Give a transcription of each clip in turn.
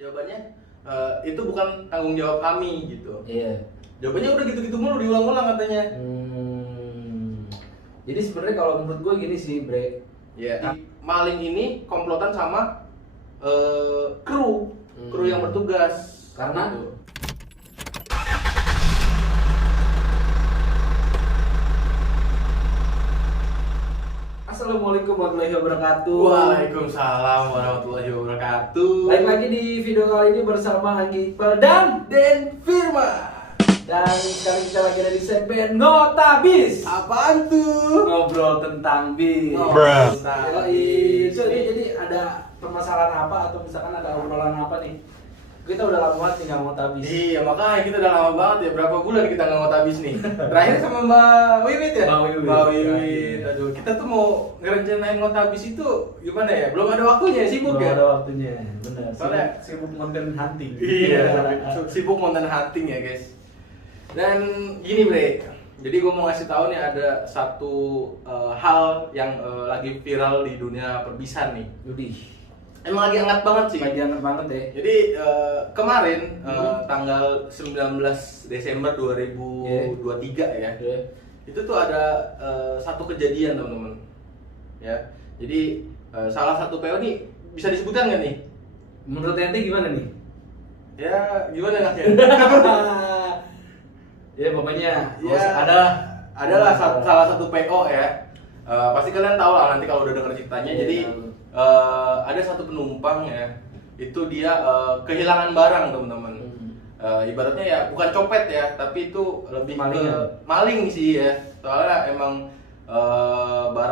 Jawabannya itu bukan tanggung jawab kami gitu. Iya. Jawabannya udah gitu-gitu mulu diulang-ulang katanya. Jadi sebenarnya kalau menurut gue gini sih, Bre. Ya. Maling ini komplotan sama kru yang bertugas. Karena gitu. Assalamualaikum warahmatullahi wabarakatuh. Waalaikumsalam warahmatullahi wabarakatuh. Baik lagi di video kali ini bersama Anggi Iqbal dan Den Firman. Dan sekarang kita lagi ada di segmen Ngotabis. Apaan tuh? Ngobrol tentang bis. Bruh. Jadi ada permasalahan apa atau misalkan ada obrolan apa nih? Kita udah lama banget tinggal Ngotabis. Iya, makanya kita udah lama banget ya. Berapa bulan kita nggak ngotabis nih? Terakhir sama Mbak Wiwit ya? Mbak Wiwit. Aduh, kita tuh mau ngerencanain ngotabis itu gimana ya? Belum ada waktunya, sibuk Belum ya? ada waktunya, benar. Soalnya sibuk konten hunting. Iya, sibuk konten hunting ya guys. Dan gini Bre, jadi gue mau ngasih tahu nih ada satu hal yang lagi viral di dunia perbisan nih. Yudi. Emang lagi hangat banget sih. Lagi hangat banget ya. Jadi kemarin tanggal 19 Desember 2023 ya. Yeah. Itu tuh ada satu kejadian teman-teman. Ya. Jadi salah satu PO nih bisa disebutkan nggak nih? Menurut ente gimana nih? Ya, gimana enaknya? Ya pokoknya Ya, adalah salah satu PO ya. Pasti kalian tahu lah nanti kalau udah denger ceritanya. Iya, Jadi ada satu penumpang ya, itu dia kehilangan barang teman-teman. Ibaratnya ya bukan copet ya, tapi itu lebih ke maling sih ya. Soalnya emang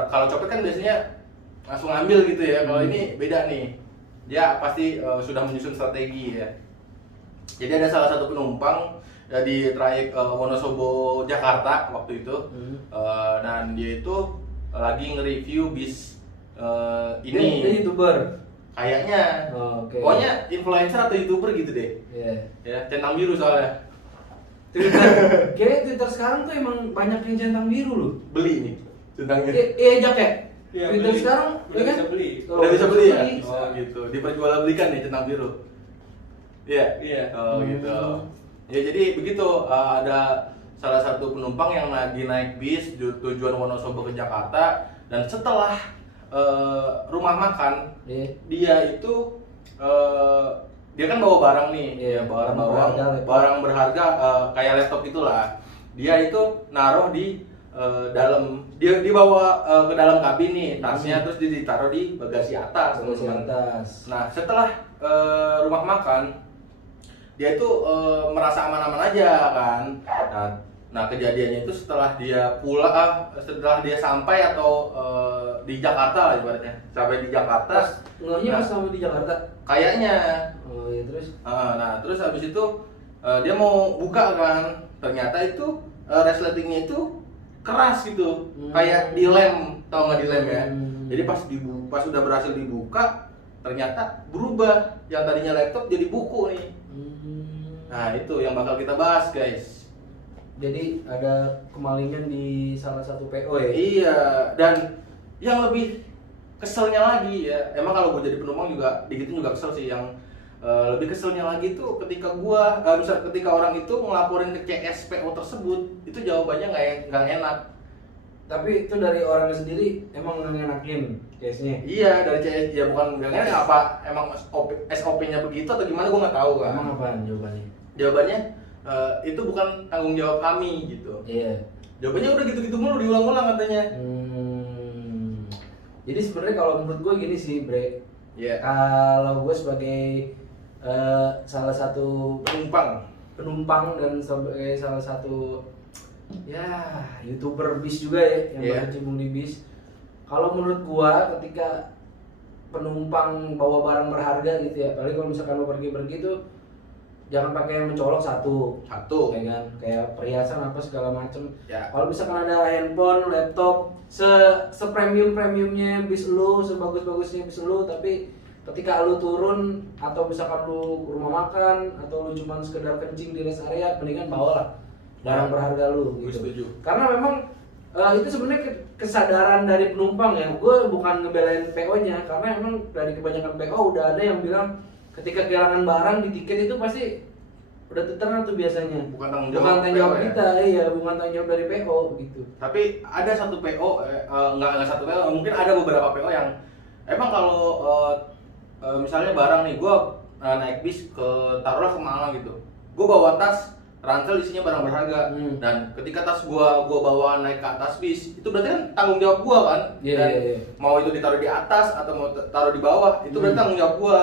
kalau copet kan biasanya langsung ambil gitu ya. Kalau ini beda nih, dia pasti sudah menyusun strategi ya. Jadi ada salah satu penumpang di trayek Wonosobo Jakarta waktu itu, dan dia itu lagi nge-review bis ini. Dia YouTuber Kayaknya. Okay. Pokoknya influencer atau YouTuber gitu deh. Yeah. Ya, centang biru soalnya. Kayaknya Twitter sekarang tuh emang banyak yang centang biru loh. Beli nih centangnya. Iya Jak ya? Iya, Twitter beli. sekarang Udah kan? bisa beli. Udah bisa beli ya? Oh gitu. Diperjualbelikan nih centang biru. Iya. Iya. Oh gitu. Ya jadi begitu, ada salah satu penumpang yang lagi naik bis tujuan Wonosobo ke Jakarta, dan setelah rumah makan, dia itu dia kan bawa barang nih, Iya, bawa barang barang berharga kayak laptop itulah. Dia itu naruh di dalam, dia dibawa ke dalam kabin nih tasnya, terus ditaruh di bagasi atas. Nah setelah rumah makan, dia itu merasa aman-aman aja kan. Nah kejadiannya itu setelah dia pulang, setelah dia sampai atau di Jakarta lah ibaratnya, sampai di Jakarta. Ngehnya pas sampai di Jakarta? Kayaknya. Oh iya, terus? Nah terus habis itu dia mau buka kan, ternyata itu resletingnya itu keras gitu, kayak dilem, tau nggak dilem ya? Jadi pas udah berhasil dibuka, ternyata berubah, yang tadinya laptop jadi buku nih. Nah itu yang bakal kita bahas guys. Jadi ada kemalingan di salah satu PO ya? Iya, dan yang lebih keselnya lagi ya, emang kalau gue jadi penumpang juga digitu juga kesel sih. Yang lebih keselnya lagi tuh ketika ketika orang itu ngelaporin ke CS PO tersebut, itu jawabannya nggak enak. Tapi itu dari orangnya sendiri emang ngenakin case-nya? Iya, dari CS, ya bukan nggak enak, apa emang SOP-nya begitu atau gimana gue nggak tahu kan. Emang apaan jawabannya? Jawabannya itu bukan tanggung jawab kami gitu. Iya. Jawabannya udah gitu-gitu mulu diulang-ulang katanya. Jadi sebenarnya kalau menurut gue gini sih Bre. Iya. Kalau gue sebagai salah satu penumpang dan sebagai salah satu ya YouTuber bis juga ya yang berkecimpung di bis. Kalau menurut gue ketika penumpang bawa barang berharga gitu ya, apalagi kalau misalkan lo pergi-pergi tuh jangan pakai yang mencolok satu, ya kan, kayak perhiasan apa segala macem. Ya. Kalau misalkan ada handphone, laptop, premiumnya bis lu, sebagus-bagusnya bis lu, tapi ketika lu turun atau misalkan lu rumah makan atau lu cuma sekedar kencing di rest area, mendingan bawalah barang berharga lu gitu. Setuju. Karena memang itu sebenarnya kesadaran dari penumpang ya. Gue bukan ngebelain PO-nya, karena emang dari kebanyakan PO udah ada yang bilang ketika kehilangan barang di tiket itu pasti udah tertera tuh biasanya. Bukan tanggung Bukan jawab tanggung jawab PO ya? kita, iya, bukan tanggung jawab dari PO gitu. Tapi ada satu PO, nggak satu PO, mungkin ada beberapa PO yang emang kalau misalnya barang nih, gue naik bis taruhlah ke Malang gitu, gue bawa tas ransel isinya barang berharga, dan ketika tas gue bawa naik ke atas bis, itu berarti kan tanggung jawab gue kan. Dan mau itu ditaruh di atas atau mau taruh di bawah, itu berarti tanggung jawab gue.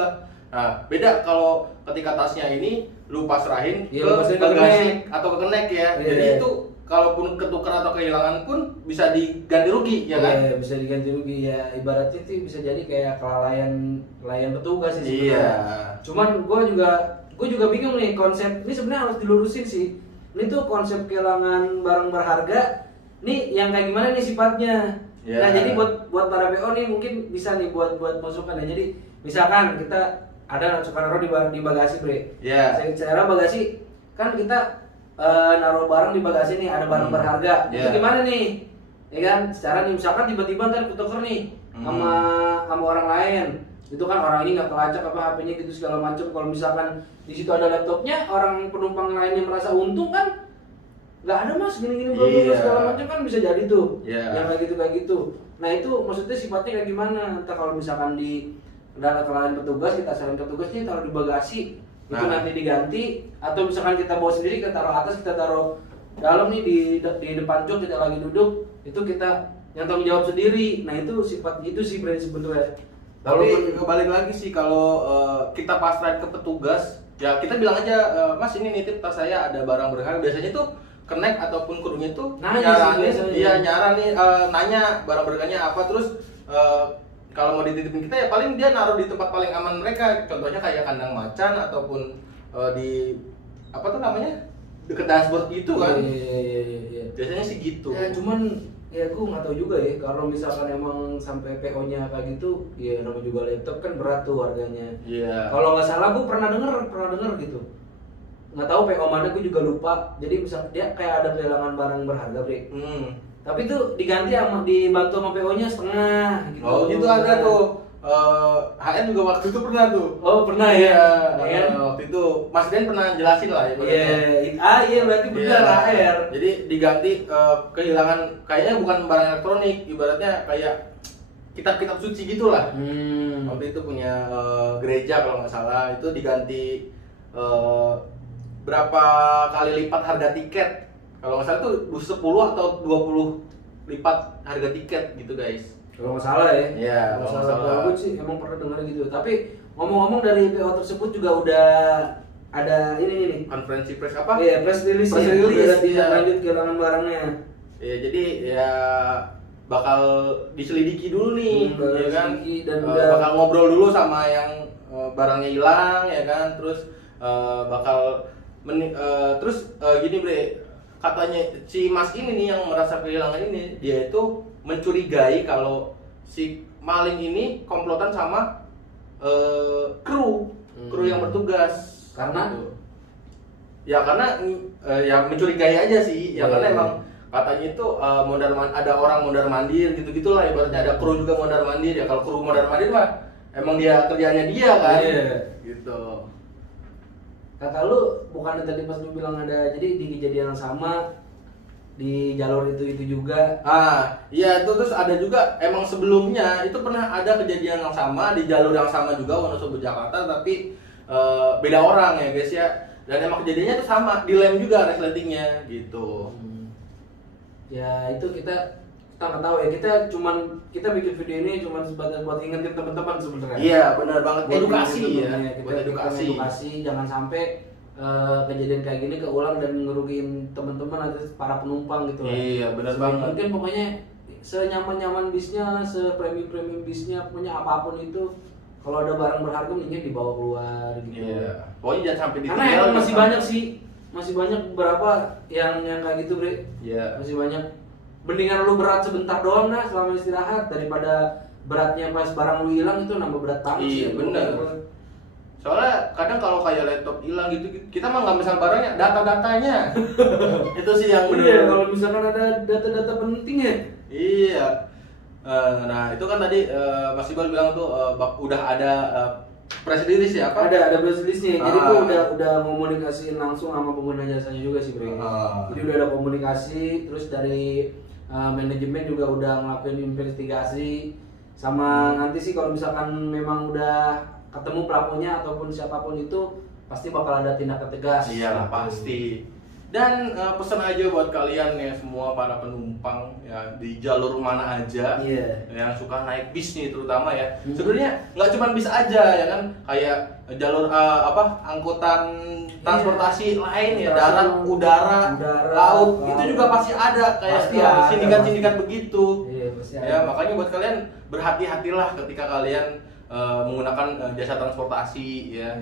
Nah, beda kalau ketika tasnya ini lu pasrahin ke bagasi atau ke kenek ya. Jadi itu kalaupun ketukar atau kehilangan pun bisa diganti rugi ya kan? Iya, bisa diganti rugi ya. Ibaratnya itu bisa jadi kayak kelalaian petugas sih sebenarnya. Iya. Cuman gue juga bingung nih konsep ini sebenarnya harus dilurusin sih. Ini tuh konsep kehilangan barang berharga. Nih yang kayak gimana nih sifatnya? Yeah. Nah, jadi buat para PO nih mungkin bisa nih buat masukan ya. Jadi misalkan kita ada suka naruh di bagasi, Bre. Iya. Secara bagasi kan kita naruh barang di bagasi nih, ada barang berharga. Itu gimana nih? Ya kan, secara nih misalkan tiba-tiba ntar ketuker nih sama orang lain. Itu kan orang ini nggak kelacak apa HP-nya gitu segala macam. Kalau misalkan di situ ada laptopnya, orang penumpang lainnya merasa untung kan? Nggak ada mas, gini-gini belum segala macam kan bisa jadi tuh. Yang kayak gitu. Nah itu maksudnya sifatnya kayak gimana? Entah kalau misalkan ada kelalaian petugas, kita selain petugasnya taruh di bagasi, itu nanti diganti, atau misalkan kita bawa sendiri, kita taruh atas, kita taruh dalam nih di depan jok kita lagi duduk, itu kita yang tanggung jawab sendiri. Nah itu sifat itu sih sebenarnya. Tapi kebalik lagi sih kalau kita pasrah ke petugas, ya kita bilang aja, mas ini nitip tas saya ada barang berharga. Biasanya tuh kenek ataupun krunya tuh nanya nih, nanya barang berharganya apa, terus kalau mau dititipin kita ya paling dia naruh di tempat paling aman mereka. Contohnya kayak kandang macan ataupun di apa tuh namanya deket dashboard gitu kan. Iya. Biasanya sih gitu. Ya cuman ya gue nggak tahu juga ya kalau misalkan emang sampai PO-nya kayak gitu, ya namanya juga laptop kan berat tuh harganya. Iya. Kalau nggak salah gue pernah denger gitu. Nggak tahu PO mana gue juga lupa. Jadi misal dia kayak ada kehilangan barang berharga, Bre. Tapi itu diganti dibantu sama PO-nya setengah gitu. Oh, gitu ada tuh. HN juga waktu itu pernah tuh. Oh, pernah ya. Waktu itu Mas Den pernah jelasin lah ya. Iya berarti benar HR. Jadi diganti kehilangan kayaknya bukan barang elektronik, ibaratnya kayak kitab-kitab suci gitulah. Waktu itu punya gereja kalau nggak salah, itu diganti berapa kali lipat harga tiket. Kalau nggak salah tuh 10 atau 20 lipat harga tiket gitu guys. Kalau nggak salah ya. Iya, kalau salah. Gue sih emang pernah dengar gitu. Tapi ngomong-ngomong dari PO tersebut juga udah ada ini nih. Konferensi press apa? Iya, press release. Tidak lanjut kehilangan barangnya. Iya, jadi ya bakal diselidiki dulu nih, ya kan? Dan bakal ngobrol dulu sama yang barangnya hilang, ya kan? Terus bakal gini Bre, katanya si Mas ini nih yang merasa kehilangan ini, dia itu mencurigai kalau si maling ini komplotan sama kru yang bertugas. Karena gitu. Ya karena ya mencurigai aja sih, ya karena emang katanya itu ada orang mondar mandir gitu-gitulah, ibaratnya ada kru juga mondar mandir. Ya kalau kru mondar mandir mah emang dia kerjanya dia kan. Gitu. Kata lu bukan tadi pas lu bilang ada jadi di kejadian yang sama di jalur itu juga. Iya, itu terus ada juga emang sebelumnya itu pernah ada kejadian yang sama di jalur yang sama juga Wonosobo Jakarta, tapi beda orang ya guys ya. Dan emang kejadiannya itu sama, dilem juga resletingnya gitu. Ya itu kita nggak tahu ya, kita bikin video ini cuman sebatas buat ingetin teman-teman sebenarnya. Iya benar banget, edukasi ya. Buat edukasi, jangan sampai kejadian kayak gini keulang dan ngerugiin teman-teman atau para penumpang gitu. Iya benar banget. Mungkin pokoknya senyaman-nyaman bisnya, sepremium-premium bisnya, punya apapun itu, kalau ada barang berharga mendingan dibawa keluar gitu. Iya. Pokoknya jangan sampai ditinggal. Karena emang masih banyak beberapa yang kayak gitu, Bre. Iya. Masih banyak. Mendingan lu berat sebentar doang dah selama istirahat daripada beratnya pas barang lu hilang itu nambah berat banget. Iya benar. Soalnya kadang kalau kayak laptop hilang gitu, kita mah nggak misal barangnya, data-datanya. Itu sih yang benar. Iya, kalau misalkan ada data-data penting ya. Iya. Nah itu kan tadi Mas Iqbal bilang tuh udah ada press release ya apa? Ada press release-nya. Jadi Ah. tuh udah komunikasiin langsung sama pengguna jasanya juga sih, Bre. Jadi udah ada komunikasi, terus dari manajemen juga udah ngelakuin investigasi sama nanti sih kalau misalkan memang udah ketemu pelakunya ataupun siapapun itu pasti bakal ada tindakan tegas. Iyalah pasti. Dan pesan aja buat kalian ya semua para penumpang ya di jalur mana aja yang suka naik bis nih terutama ya. Sebenarnya nggak cuma bis aja ya kan, kayak jalur angkutan transportasi lain ya, darat, udara, laut itu juga pasti ada kayak sindikat-sindikat begitu. Iya, pasti ada. Ya makanya buat kalian berhati-hatilah ketika kalian menggunakan jasa transportasi ya.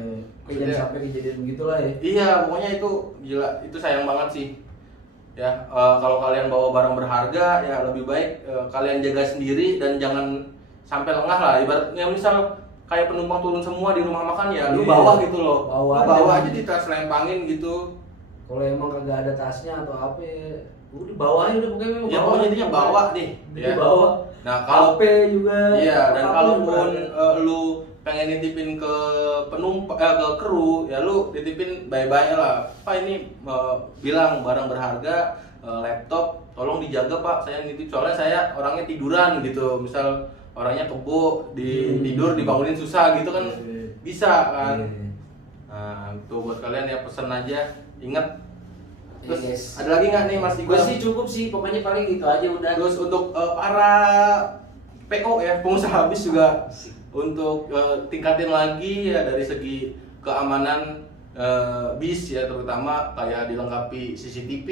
Jangan sampai kejadian begitulah ya. Iya, pokoknya itu gila, itu sayang banget sih. Ya, kalau kalian bawa barang berharga ya lebih baik kalian jaga sendiri dan jangan sampai lengah lah. Ibaratnya misal kayak penumpang turun semua di rumah makan ya, lu bawa gitu loh. Bawa aja di tas lempangin gitu. Kalau emang kagak ada tasnya atau apa ya, udah bawa aja udah pokoknya Ya pokoknya intinya bawa deh. Ya. Bawa. Nah, kalau HP juga. iya, dan apapun kalaupun berada. lu pengen nitipin ke penumpang ke kru, ya lu nitipin bye-bye lah. Pak ini bilang barang berharga, laptop, tolong dijaga Pak. Saya nitip soalnya saya orangnya tiduran gitu. Misal orangnya kebo, tidur dibangunin susah gitu kan. Bisa kan. Nah, tuh buat kalian ya pesen aja. Ingat. Terus ada lagi nggak nih Mas Gue Iqbal? sih cukup sih, pokoknya paling gitu aja udah. Terus untuk para PO ya, pengusaha bis juga untuk tingkatin lagi ya dari segi keamanan bis ya, terutama kayak dilengkapi CCTV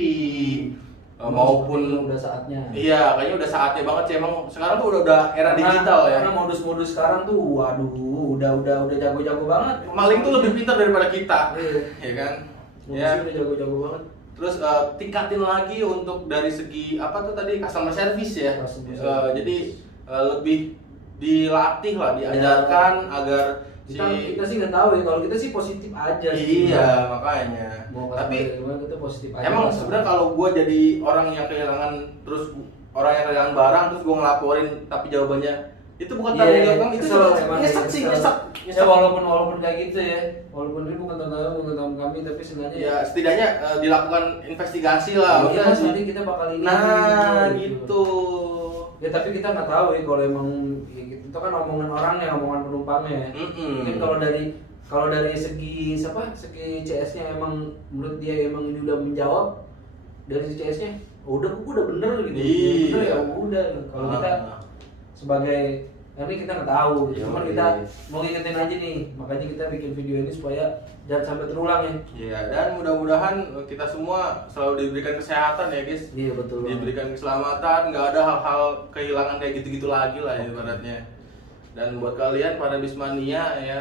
maupun udah saatnya. Iya, kayaknya udah saatnya banget sih emang. Sekarang tuh udah era digital ya. Karena modus-modus sekarang tuh waduh, udah jago-jago banget. Maling tuh lebih pintar daripada kita. Iya. Ya kan? Modusnya Ya. udah jago-jago banget. Terus tingkatin lagi untuk dari segi apa tuh tadi customer service ya. Jadi lebih dilatih lah, diajarkan agar kita sih nggak tahu ya, kalau kita sih positif aja sih. Iya, makanya. Tapi kita positif aja. emang sebenarnya kalau gue jadi orang yang kehilangan kehilangan barang terus gue ngelaporin tapi jawabannya itu bukan tanggung jawab kami, itu nyesek sih, nyesek. Ya walaupun kayak gitu ya, walaupun ini bukan tanggung kami, tapi sebenarnya Ya setidaknya dilakukan investigasi lah. iya, Maksudnya nanti kita bakal ini. Nah, gitu. Ya tapi kita nggak tahu ya kalau emang ya, gitu. Itu kan omongan orangnya, omongan penumpangnya. Mungkin kalau dari segi segi CS-nya emang menurut dia emang ini udah menjawab dari segi CS-nya, udah bener gitu. Iya. Bener ya udah. Kalau kita sebagai ini kita nggak tahu, cuman kita mau ngingetin aja nih, makanya kita bikin video ini supaya jangan sampai terulang ya. Iya, dan mudah-mudahan kita semua selalu diberikan kesehatan ya guys. Iya betul. Diberikan keselamatan, nggak ada hal-hal kehilangan kayak gitu-gitu lagi lah ibaratnya. Dan buat kalian para bismania ya,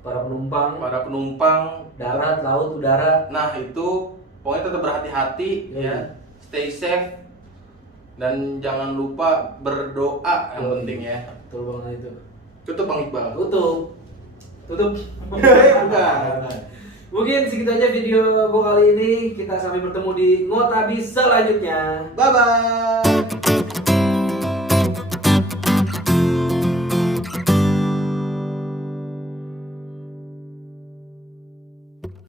Para penumpang darat, laut, udara. Nah itu pokoknya tetap berhati-hati ya, stay safe dan jangan lupa berdoa yang penting ya. Betul banget itu. Tutup Bang Iqbal. Tutup. Bukan. Mungkin segitu aja video gue kali ini. Kita sampai bertemu di Ngotabis selanjutnya. Bye bye.